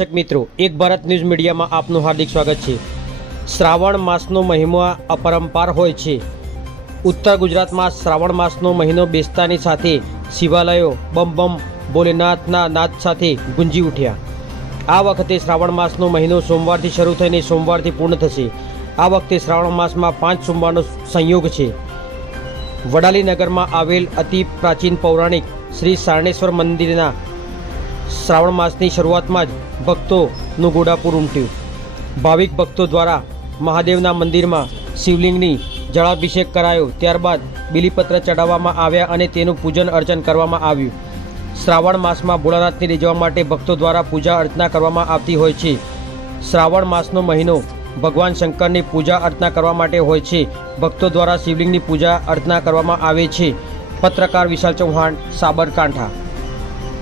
દર્શક મિત્રો, એક ભારત ન્યૂઝ મીડિયામાં આપનું હાર્દિક સ્વાગત છે। શ્રાવણ માસનો મહિમા અપરંપાર હોય છે। ઉત્તર ગુજરાતમાં શ્રાવણ માસનો મહિનો બેસતાની સાથે શિવાલયો બમ બમ ભોલેનાથના નાદ સાથે ગુંજી ઉઠ્યા। આ વખતે શ્રાવણ માસનો મહિનો સોમવારથી શરૂ થઈને સોમવારથી પૂર્ણ થશે। આ વખતે શ્રાવણ માસમાં 5 સોમવારનો સંયોગ છે। વડાલી નગરમાં આવેલ અતિ પ્રાચીન પૌરાણિક શ્રી સારણેશ્વર મંદિરના શ્રાવણ માસની શરૂઆતમાં જ ભક્તોનું ઘોડાપૂર ઉમટ્યું। ભાવિક ભક્તો દ્વારા મહાદેવના મંદિરમાં શિવલિંગની જળાભિષેક કરાયો। ત્યારબાદ બિલીપત્ર ચડાવવામાં આવ્યા અને તેનું પૂજન અર્ચન કરવામાં આવ્યું। શ્રાવણ માસમાં ભોળાનાથને રીઝવવા માટે ભક્તો દ્વારા પૂજા અર્ચના કરવામાં આવતી હોય છે। શ્રાવણ માસનો મહિનો ભગવાન શંકરની પૂજા અર્ચના કરવા માટે હોય છે। ભક્તો દ્વારા શિવલિંગની પૂજા અર્ચના કરવામાં આવે છે। પત્રકાર વિશાલ ચૌહાણ, સાબરકાંઠા।